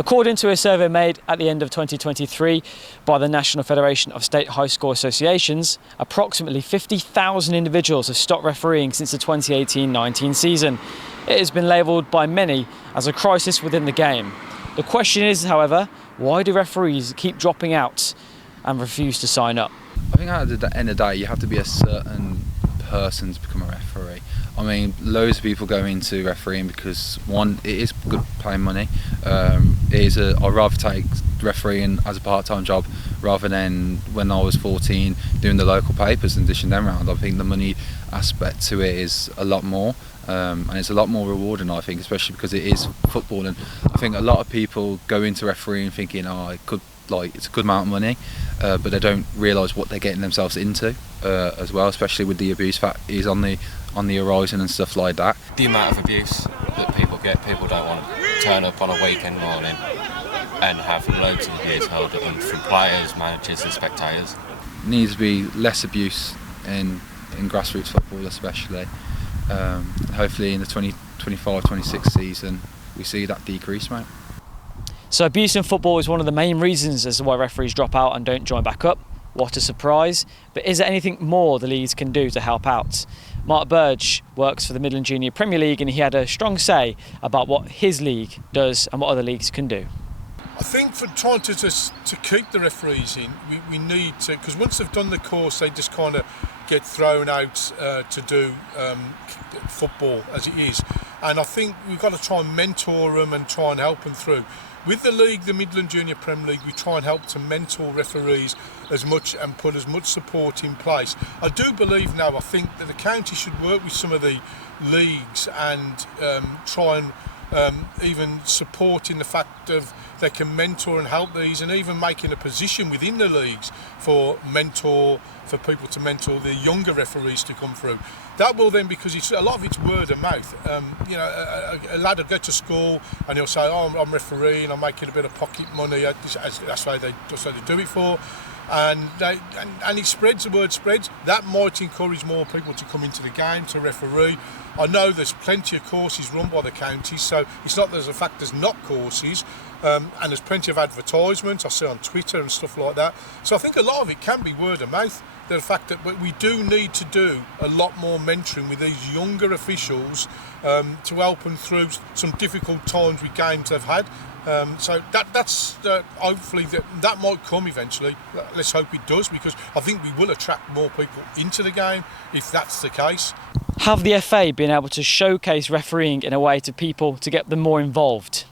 According to a survey made at the end of 2023 by the National Federation of State High School Associations, approximately 50,000 individuals have stopped refereeing since the 2018-19 season. It has been labelled by many as a crisis within the game. The question is, however, why do referees keep dropping out and refuse to sign up? I think at the end of the day, you have to be a certain person to become a referee. I mean, loads of people go into refereeing because, one, it is good paying money. I'd rather take refereeing as a part-time job rather than when I was 14 doing the local papers and dishing them around. I think the money aspect to it is a lot more, and it's a lot more rewarding, I think, especially because it is football. And I think a lot of people go into refereeing thinking, it's a good amount of money, but they don't realise what they're getting themselves into as well, especially with the abuse that is on the horizon and stuff like that. The amount of abuse that people get, people don't want to turn up on a weekend morning and have loads of abuse held at them from players, managers and spectators. Needs to be less abuse in grassroots football especially. Hopefully in the 2025-26 season we see that decrease, mate. So abuse in football is one of the main reasons as to why referees drop out and don't join back up. What a surprise. But is there anything more the leagues can do to help out? Mark Burge works for the Midland Junior Premier League and he had a strong say about what his league does and what other leagues can do. I think for trying to keep the referees in, we need to, because once they've done the course, they just kind of get thrown out to do football as it is. And I think we've got to try and mentor them and try and help them through. With the league, the Midland Junior Premier League, we try and help to mentor referees as much and put as much support in place. I do believe now, I think that the county should work with some of the leagues and try and even supporting the fact of they can mentor and help these, and even making a position within the leagues for people to mentor the younger referees to come through. That will then, because a lot of it's word of mouth. A lad will go to school and he'll say, "Oh, I'm refereeing, I'm making a bit of pocket money." That's why they do it for. And it spreads, the word spreads. That might encourage more people to come into the game to referee. I know there's plenty of courses run by the counties, so it's not there's a fact there's not courses, and there's plenty of advertisements I see on Twitter and stuff like that. So I think a lot of it can be word of mouth. The fact that we do need to do a lot more mentoring with these younger officials to help them through some difficult times with games they've had. So that's hopefully that might come eventually. Let's hope it does, because I think we will attract more people into the game if that's the case. Have the FA been able to showcase refereeing in a way to people to get them more involved?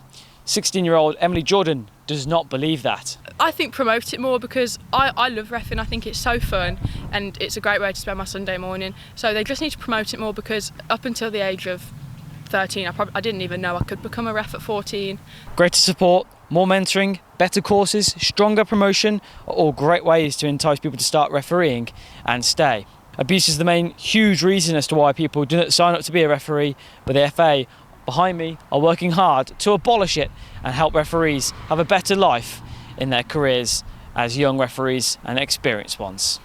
16-year-old Emily Jordan does not believe that. I think promote it more, because I love reffing. I think it's so fun and it's a great way to spend my Sunday morning. So they just need to promote it more, because up until the age of 13 I didn't even know I could become a ref at 14. Greater support, more mentoring, better courses, stronger promotion are all great ways to entice people to start refereeing and stay. Abuse is the main huge reason as to why people do not sign up to be a referee, but the FA behind me are working hard to abolish it and help referees have a better life in their careers as young referees and experienced ones.